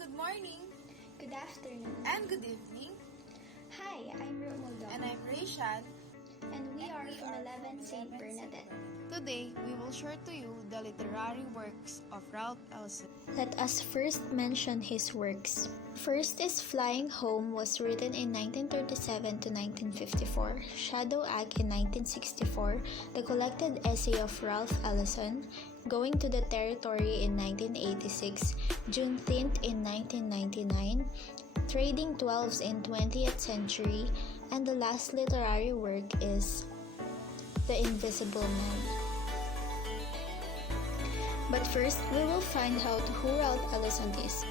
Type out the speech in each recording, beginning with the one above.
Good morning, Good afternoon. and good evening, Hi, I'm Ruth Muldong. and I'm Rachel. And we are from 11 St. Bernadette. Today, we will share to you the literary works of Ralph Ellison. Let us first mention his works. First is Flying Home was written in 1937 to 1954, Shadow Act in 1964, the collected essay of Ralph Ellison, Going to the Territory in 1986, Juneteenth in 1999, Trading Twelves in 20th Century, and the last literary work is The Invisible Man. But first, we will find out who Ralph Ellison is.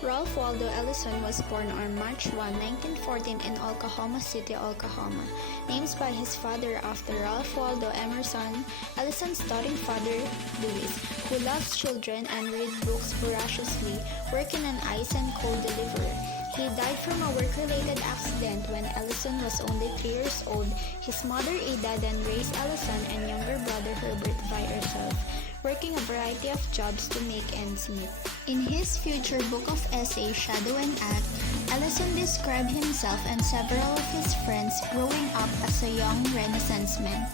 Ralph Waldo Ellison was born on March 1, 1914 in Oklahoma City, Oklahoma. Named by his father after Ralph Waldo Emerson, Ellison's doting father, Louis, who loves children and read books voraciously, working an ice and cold deliverer. He died from a work-related accident when Ellison was only 3 years old. His mother Ada then raised Ellison and younger brother Herbert by herself, working a variety of jobs to make ends meet. In his future book of essays, Shadow and Act, Ellison described himself and several of his friends growing up as a young Renaissance man,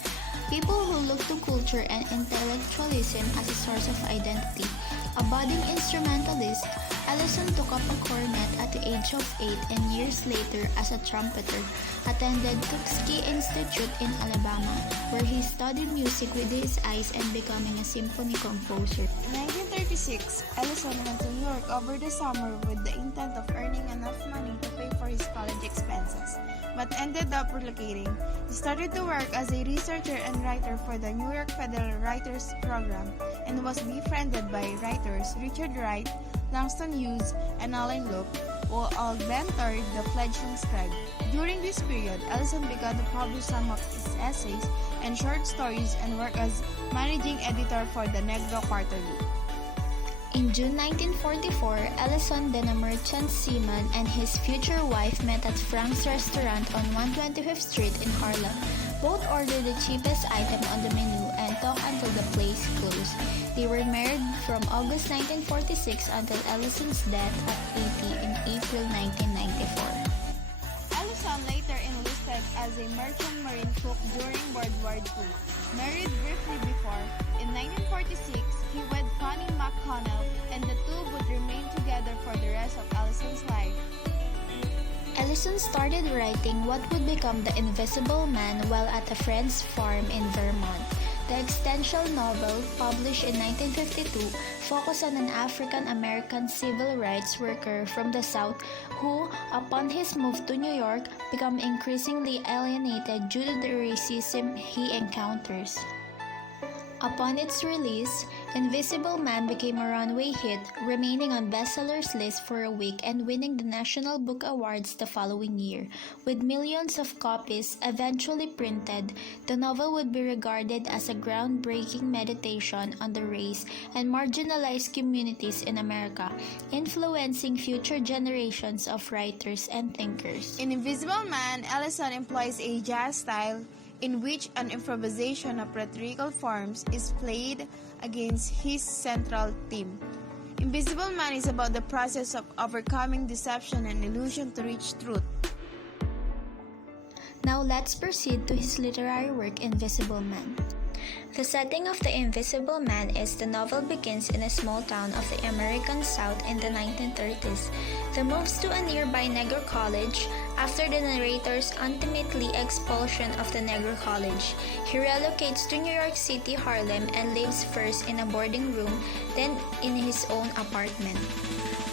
people who look to culture and intellectualism as a source of identity. A budding instrumentalist, Ellison took up a cornet at the age of 8 and years later as a trumpeter, attended Tuskegee Institute in Alabama, where he studied music with his eyes and becoming a symphony composer. In 1936, Ellison went to New York over the summer with the intent of earning enough money to pay for his college expenses, but ended up relocating. He started to work as a researcher and writer for the New York Federal Writers Program and was befriended by writers Richard Wright, Langston Hughes, and Alan Loop, who all mentored the fledgling scribe. During this period, Ellison began to publish some of his essays and short stories and work as managing editor for the Negro Quarterly. In June 1944, Ellison, then a merchant seaman, and his future wife met at Frank's restaurant on 125th Street in Harlem. Both ordered the cheapest item on the menu and talked until the place closed. They were married from August 1946 until Ellison's death at 80 in April 1994. Ellison later enlisted as a merchant marine cook during World War II. Married briefly before, in 1946, he wed Fanny McConnell, and the two would remain together for the rest of Ellison's life. Ellison started writing what would become The Invisible Man while at a friend's farm in Vermont. The existential novel, published in 1952, focused on an African-American civil rights worker from the South who, upon his move to New York, became increasingly alienated due to the racism he encounters. Upon its release, Invisible Man became a runaway hit, remaining on bestsellers list for a week and winning the National Book Awards the following year. With millions of copies eventually printed, the novel would be regarded as a groundbreaking meditation on the race and marginalized communities in America, influencing future generations of writers and thinkers. In Invisible Man, Ellison employs a jazz style in which an improvisation of rhetorical forms is played against his central theme. Invisible Man is about the process of overcoming deception and illusion to reach truth. Now let's proceed to his literary work Invisible Man. The setting of The Invisible Man is the novel begins in a small town of the American South in the 1930s. The moves to a nearby Negro college after the narrator's ultimately expulsion of the Negro college. He relocates to New York City, Harlem, and lives first in a boarding room, then in his own apartment.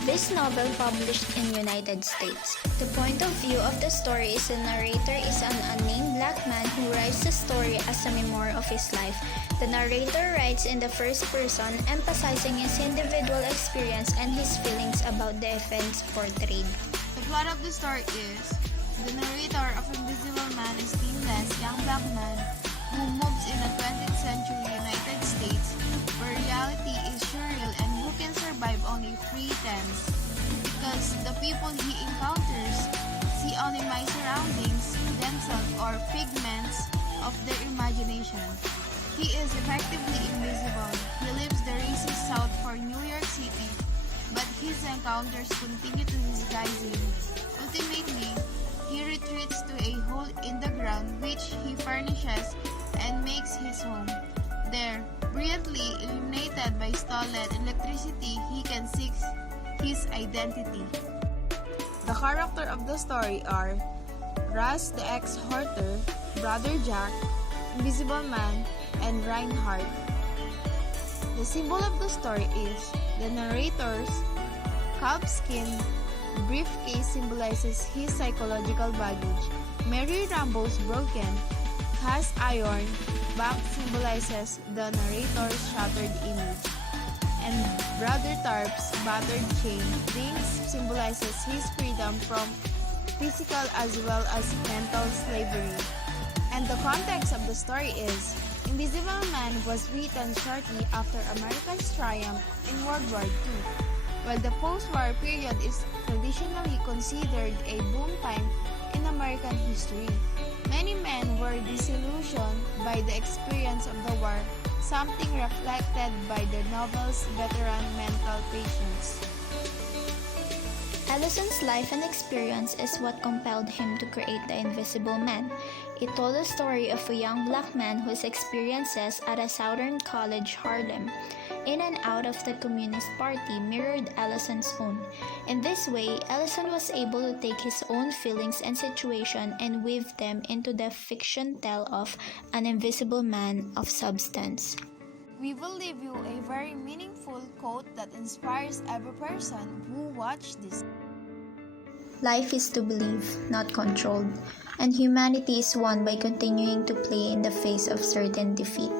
This novel published in United States. The point of view of the story is the narrator is an unnamed black man who writes the story as a memoir of his life. The narrator writes in the first person, emphasizing his individual experience and his feelings about the events portrayed. The plot of the story is, the narrator of Invisible Man is nameless young black man who moves in the 20th century United States where reality is surreal and who can survive only pretense because the people he encounters see only my surroundings, themselves, or figments of their imagination. He is effectively invisible. He leaves the racist South for New York City, but his encounters continue to disguise him. Ultimately, he retreats to a hole in the ground which he furnishes and makes his home. There, brilliantly illuminated by stolen electricity, he can seek his identity. The characters of the story are Russ the ex-hoarder, Brother Jack, Invisible Man, and Reinhardt. The symbol of the story is the narrator's calfskin briefcase symbolizes his psychological baggage. Mary Rambo's broken cast iron back symbolizes the narrator's shattered image. And Brother Tarp's battered chain rings symbolizes his freedom from physical as well as mental slavery. And the context of the story is, Invisible Man was written shortly after America's triumph in World War II. While the post-war period is traditionally considered a boom time in American history, many men were disillusioned by the experience of the war, something reflected by the novel's veteran mental patience. Ellison's life and experience is what compelled him to create The Invisible Man. It told the story of a young black man whose experiences at a Southern college Harlem, in and out of the Communist Party, mirrored Ellison's own. In this way, Ellison was able to take his own feelings and situation and weave them into the fiction tale of An Invisible Man of Substance. We will leave you a very meaningful quote that inspires every person who watched this. Life is to believe, not controlled, and humanity is won by continuing to play in the face of certain defeat.